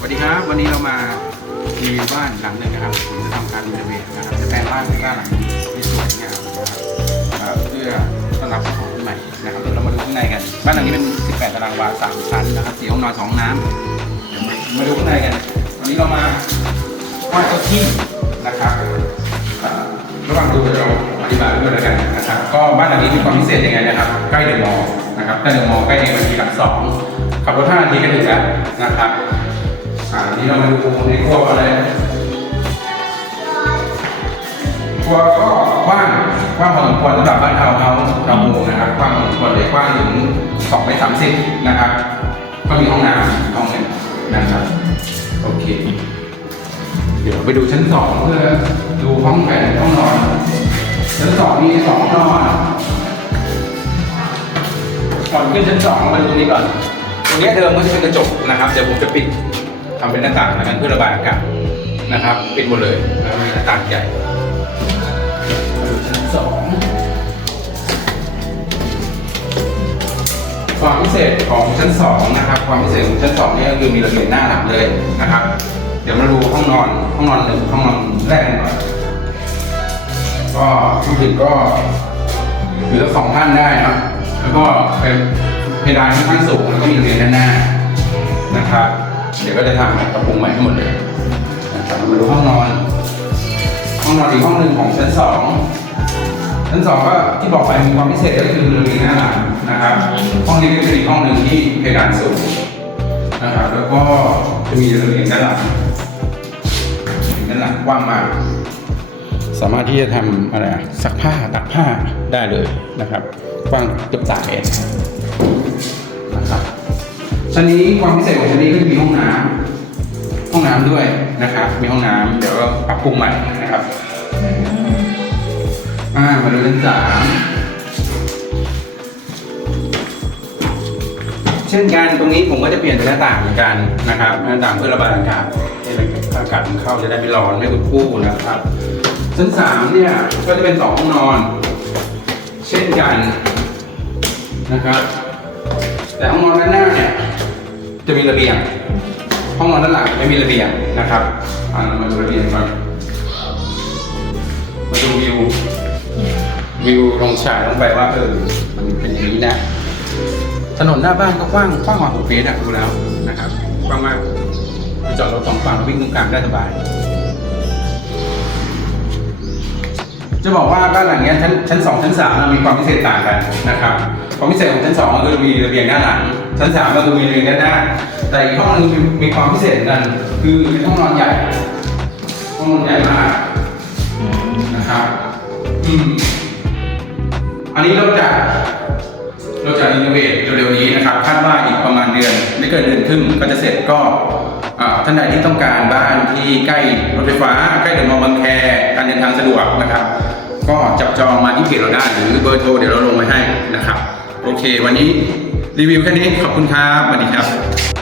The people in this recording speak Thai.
สวัสดีครับ วันนี้เรามารีวิวบ้านหลังหนึ่งนะครับผมจะทำการรีโนเวทนะครับจะแปลงบ้านเป็นบ้านหลังนี้ให้สวยงามนะครับเอ่อเพื่อต้อนรับผู้คนใหม่นะครับเดี๋ยวเรามาดูข้างในกัน บ้านหลังนี้เป็น 18 ตารางวา 3 ชั้นนะครับสี่ห้องนอนสองน้ำเดี๋ยวมาดูข้างในกันวันนี้เรามาวาดเจ้าที่นะครับเอ่อระหว่างดูเดี๋ยวเราอธิบายด้วยแล้วกันนะครับ ก็บ้านหลังนี้มีความพิเศษยังไงนะครับ ใกล้เดอะมอลล์นะครับใกล้เดอะมอลล์ใกล้เอ็มอาร์ทีหลักสองขับรถ5นาทีก็ถึงแล้วนะครับ อ่านี่เรามาดูในครัวก่อนเลยครัวก็กว้างกว้างพอสมควรสำหรับบ้านเราเขาเราโมงนะครับกว้างพอสมควรเลยกว้างถึง2เมตรสามสิบนะครับ ก็มีห้องน้ำห้องหนึ่งนะครับโอเค เดี๋ยวไปดูชั้นสองเพื่อดูห้องแผนห้องนอน ชั้นสองมีสองห้องนอนก่อนขึ้นชั้นสองมาดูตรงนี้ก่อน ตรงนี้เดิมก็จะเป็นกระจกนะครับ เดี๋ยวผมจะปิด ทำเป็นหน้าต่างแล้วกันเพื่อระบายอากาศนะครับปิดหมดเลยแล้วมีหน้าต่างใหญ่ชั้นสองความพิเศษของชั้นสองนะครับ ความพิเศษของชั้นสองนี่ก็คือมีระเบียงหน้าหลังเลยนะครับ เดี๋ยวมาดูห้องนอนห้องนอนหนึ่งห้องนอนแรกก่อนก็รู้สึกก็เหลือสองท่านได้นะแล้วก็เป็นเพดานค่อนข้างสูงแล้วก็มีระเบียงด้านหน้านะครับ เดี๋ยวก็จะทำปรับปรุงใหม่ทั้งหมดเลยนะครับมาดูห้องนอน ห้องนอนอีกห้องหนึ่งของชั้นสองชั้นสองก็ที่บอกไปมีความพิเศษก็คือมีหน้าหลังนะครับ ห้องนี้ก็จะอีกห้องหนึ่งที่เพดานสูงนะครับ แล้วก็จะมีระเบียงด้านหลังระเบียงด้านหลังกว้างมาก สามารถที่จะทำอะไรอะซักผ้าตักผ้าได้เลยนะครับ กว้างเกือบสามเมตร ชั้นนี้ความพิเศษของชั้นนี้ก็จะมีห้องน้ำห้องน้ำด้วยนะครับ มีห้องน้ำเดี๋ยวก็ปรับปรุงใหม่นะครับอ่ามาดูชั้นสามเช่นกันตรงนี้ผมก็จะเปลี่ยนเป็นหน้าต่างเหมือนกันนะครับหน้าต่างเพื่อระบายอากาศให้อากาศมันเข้าจะได้ไม่ร้อนไม่อุดอู้นะครับชั้นสามเนี่ยก็จะเป็นสองห้องนอน เช่นกันนะครับ แต่ห้องนอนด้านหน้าเนี่ย จะมีระเบียง ห้องนอนด้านหลังไม่มีระเบียงนะครับอ่ามาดูระเบียงก่อนมาดูวิววิวลงชายลงไปว่าเออมันเป็นอย่างนี้นะ ถนนหน้าบ้านก็กว้างกว้างกว่าหกเมตรอะดูแล้วนะครับกว้างมากจอดรถสองฝั่งวิ่งตรงกลางได้สบาย จะบอกว่าบ้านหลังเนี้ยชั้นชั้นสองชั้นสามมีความพิเศษต่างกันนะครับ ความพิเศษของชั้นสองก็คือมีระเบียงด้านหลัง ชั้นสามก็คือมีระเบียงด้านหน้า แต่อีกห้องหนึงมีความพิเศษกัน คือเป็นห้องนอนใหญ่ ห้องนอนใหญ่มากนะครับอืมอันนี้เราจะเราจะรีโนเวทเร็วๆนี้นะครับคาดว่าอีกประมาณเดือน ไม่เกินเดือนครึ่งก็จะเสร็จก็ท่านใดที่ต้องการบ้านที่ใกล้รถไฟฟ้า ใกล้เดอะมอลล์บางแคการเดินทางสะดวกนะครับ ก็จับจองมาที่เพจเราได้หรือเบอร์โทรเดี๋ยวเราลงไว้ให้นะครับ โอเค วันนี้รีวิวแค่นี้ขอบคุณครับสวัสดีครับ